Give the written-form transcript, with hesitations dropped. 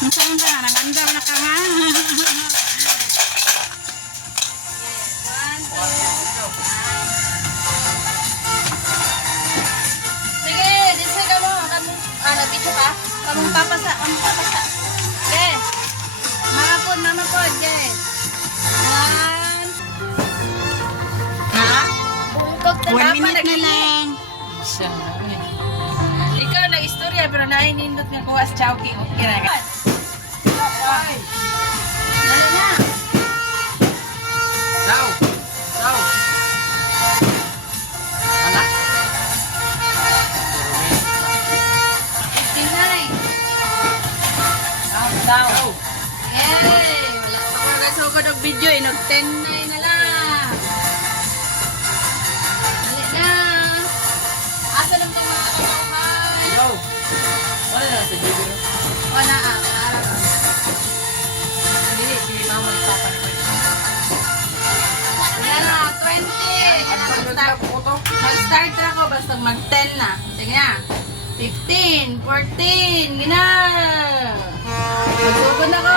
Saan ka? Naganda na ka nga. Sige, disay ka mo. Nabidyo ka? Kamong papasa. Okay. Mama po. Okay. One. Ha? Bungkog 1 minute na lang. Siya. Ikaw na istorya pero nainindot nga kuha sa chowking. Okay na. Dali na. Daw. Anak. 59. Daw. Yay! Wala pa ko nagasugod ang video eh. Nag-10 na lang. Dali na. Asa lang itong mga kasawhan? Daw. Wala na sa video. Wala Dili, si mama magpapalit. Yan na, 20. Mag-start na ako, basta mag-10 na. Sige na. 15, 14, gina. Magsugod na ko.